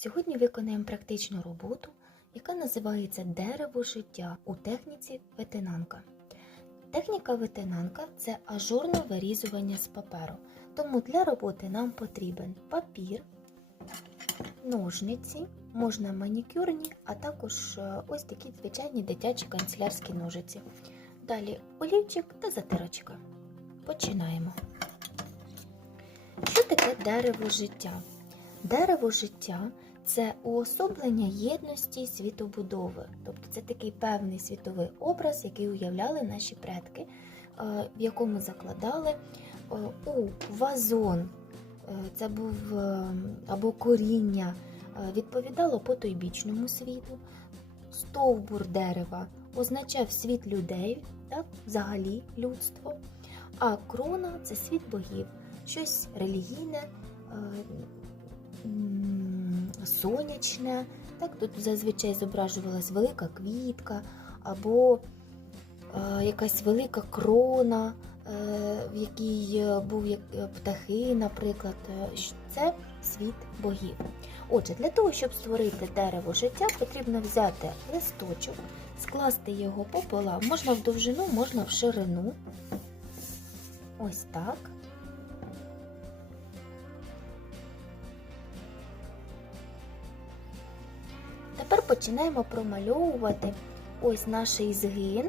Сьогодні виконаємо практичну роботу, яка називається Дерево життя у техніці ветенанка. Техніка ветенанка це ажурне вирізування з паперу. Тому для роботи нам потрібен папір, ножниці, можна манікюрні, а також е, ось такі звичайні дитячі канцелярські ножиці. Далі олівчик та затирочка. Починаємо. Що таке дерево життя? Дерево життя це уособлення єдності світобудови. Тобто це такий певний світовий образ, який уявляли наші предки, е, в якому закладали е, у вазон. Е, Це був або коріння, відповідало потойбічному світу. Стовбур дерева означав світ людей, так, взагалі людство. А крона це світ богів, щось релігійне, сонячне. Так, тут зазвичай зображувалась велика квітка або е, якась велика крона, е, в якій е, був птахи, наприклад. Це світ богів. Отже, для того, щоб створити дерево життя, потрібно взяти листочок, скласти його пополам, можна в довжину, можна в ширину. Ось так. Тепер починаємо промальовувати ось наш згин,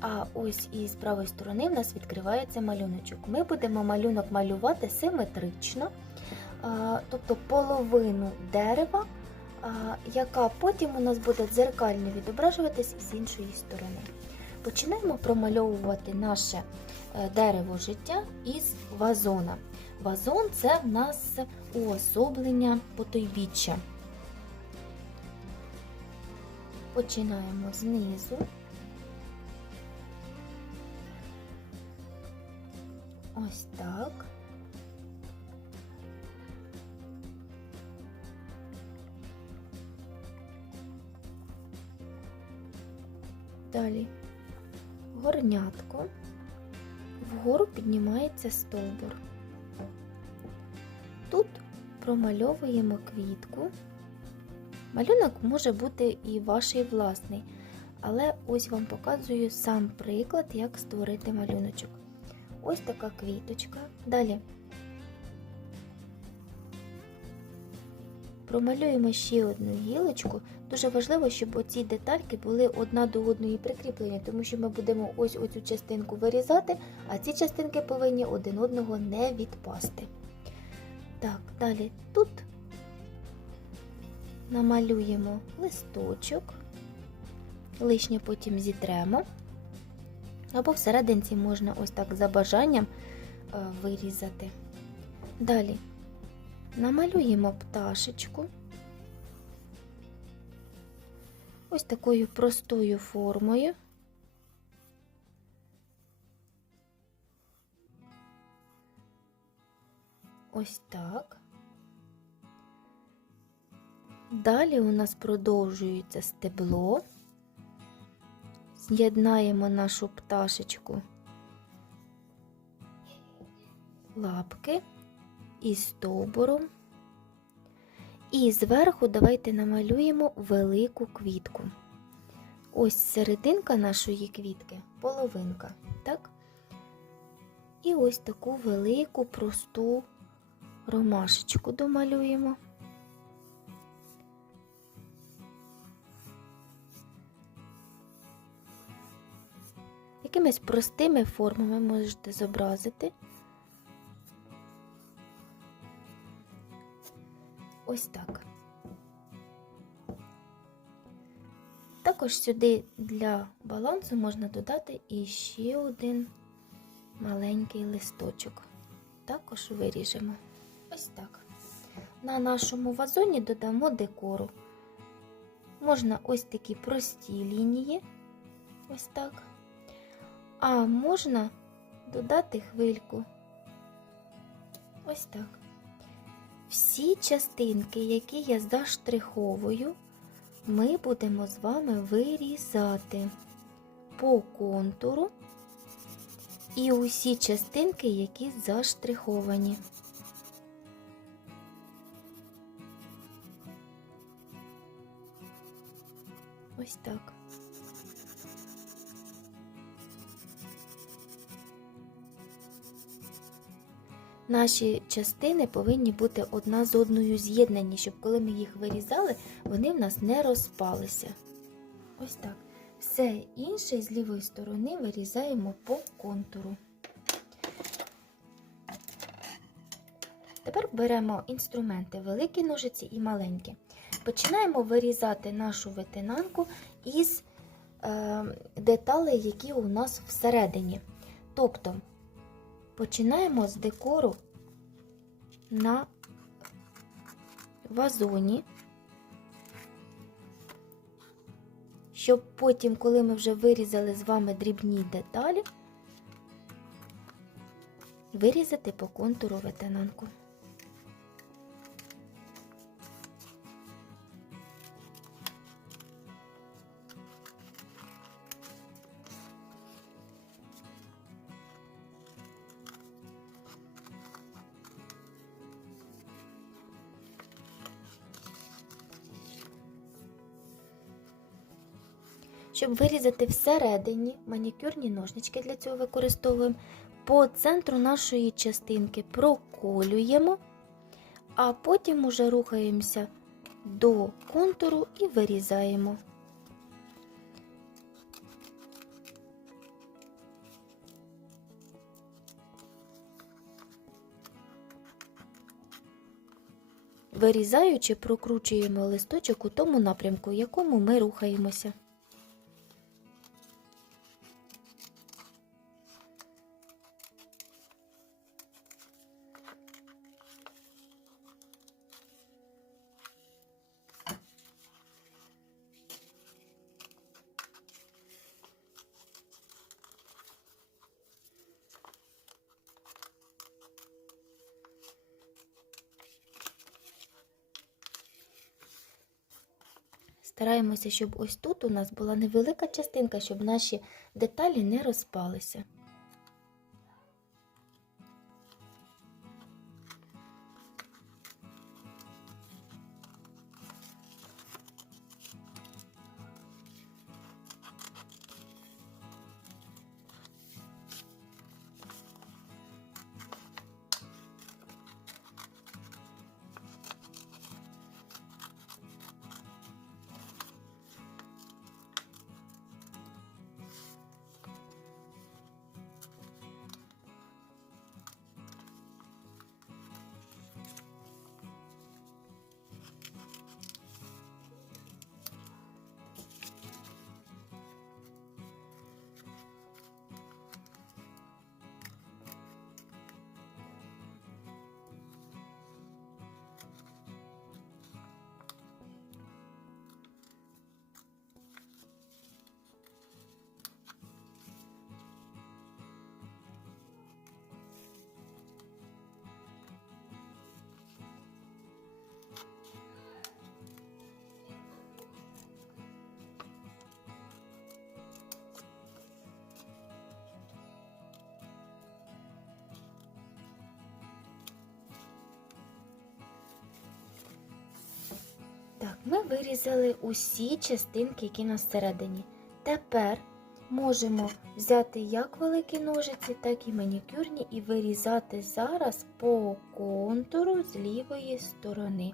а ось із правої сторони в нас відкривається малюночок. Ми будемо малюнок малювати симетрично, тобто половину дерева, яка потім у нас буде дзеркально відображуватись з іншої сторони. Починаємо промальовувати наше е, дерево життя із вазона. Вазон це в нас уособлення потойбіччя. Починаємо знизу. Ось так. Далі горнятко. Вгору піднімається стовбур. Тут промальовуємо квітку. Малюнок може бути і ваш власний, але ось вам показую сам приклад, як створити малюночок. Ось така квіточка. Далі промалюємо ще одну гілочку. Дуже важливо, щоб оці детальки були одна до одної прикріплені, тому що ми будемо ось оцю частинку вирізати, а ці частинки повинні один одного не відпасти. Так, далі тут намалюємо листочок, лишнє потім зітремо, або всерединці можна ось так за бажанням е, вирізати. Далі намалюємо пташечку ось такою простою формою. Ось так. Далі у нас продовжується стебло. З'єднаємо нашу пташечку лапки із стовбуром. І зверху давайте намалюємо велику квітку. Ось серединка нашої квітки, половинка, так? І ось таку велику просту ромашечку домалюємо. Якимись простими формами можете зобразити. Ось так. Також сюди для балансу можна додати і ще один маленький листочок. Також виріжемо. Ось так. На нашому вазоні додамо декору. Можна ось такі прості лінії. Ось так. А можна додати хвильку. Ось так. Всі частинки, які я заштриховую, ми будемо з вами вирізати по контуру і усі частинки, які заштриховані. Ось так. Наші частини повинні бути одна з одною з'єднані, щоб коли ми їх вирізали, вони в нас не розпалися. Ось так. Все інше з лівої сторони вирізаємо по контуру. Тепер беремо інструменти великі ножиці і маленькі. Починаємо вирізати нашу ветенанку із е, деталей, які у нас всередині. Тобто починаємо з декору на вазоні, щоб потім, коли ми вже вирізали з вами дрібні деталі, вирізати по контуру ветенанку. Щоб вирізати всередині, манікюрні ножнички для цього використовуємо. По центру нашої частинки проколюємо, а потім уже рухаємося до контуру і вирізаємо. Вирізаючи, прокручуємо листочок у тому напрямку, в якому ми рухаємося. Стараємося, щоб ось тут у нас була невелика частинка, щоб наші деталі не розпалися. Ми вирізали усі частинки, які на середині. Тепер можемо взяти як великі ножиці, так і манікюрні, і вирізати зараз по контуру з лівої сторони.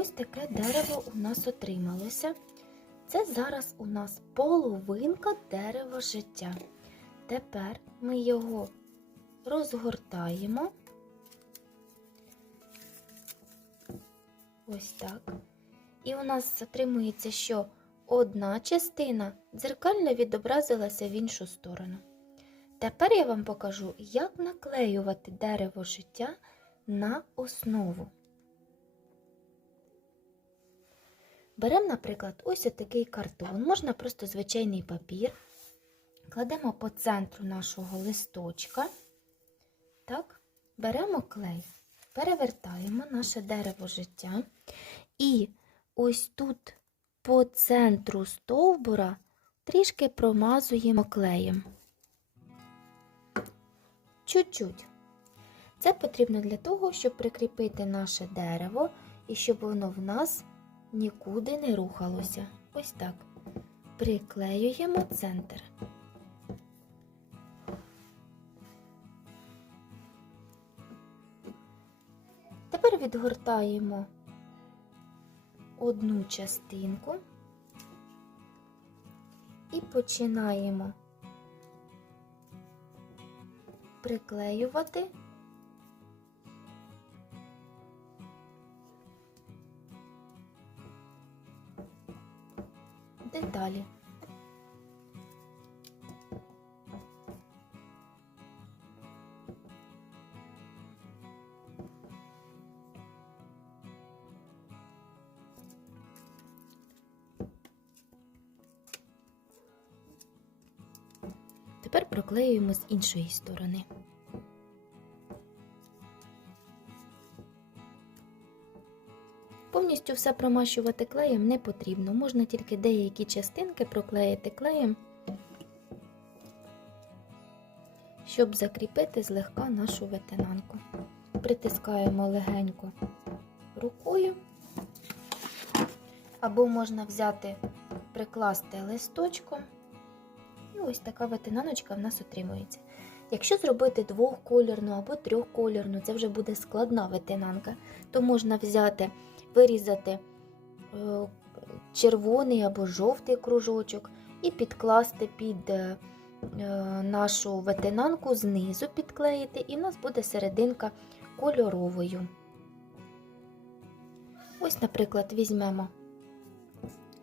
Ось таке дерево у нас отрималося. Це зараз у нас половинка дерева життя. Тепер ми його розгортаємо. Ось так. І у нас отримується, що одна частина дзеркально відобразилася в іншу сторону. Тепер я вам покажу, як наклеювати дерево життя на основу. Беремо, наприклад, ось такий картон, можна просто звичайний папір. Кладемо по центру нашого листочка. Так, беремо клей, перевертаємо наше дерево життя. І ось тут по центру стовбура трішки промазуємо клеєм. Чуть-чуть. Це потрібно для того, щоб прикріпити наше дерево і щоб воно в нас нікуди не рухалося. Ось так. Приклеюємо центр. Тепер відгортаємо одну частинку і починаємо приклеювати деталі. Тепер проклеюємо з іншої сторони. Повністю все промащувати клеєм не потрібно. Можна тільки деякі частинки проклеїти клеєм, щоб закріпити злегка нашу ветенанку. Притискаємо легенько рукою, або можна взяти, прикласти листочком. І ось така ветенаночка в нас отримується. Якщо зробити двохколірну або трьохколірну, це вже буде складна ветенанка, то можна взяти, вирізати е, червоний або жовтий кружочок і підкласти під е, е, нашу ветенанку знизу підклеїти, і в нас буде серединка кольоровою. Ось, наприклад, візьмемо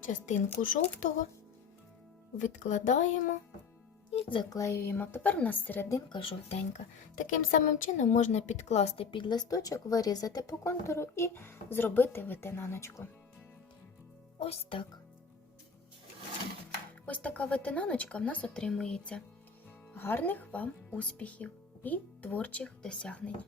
частинку жовтого, відкладаємо і заклеюємо. Тепер у нас серединка жовтенька. Таким самим чином можна підкласти під листочок, вирізати по контуру і зробити витинаночку. Ось так. Ось така витинаночка в нас отримується. Гарних вам успіхів і творчих досягнень!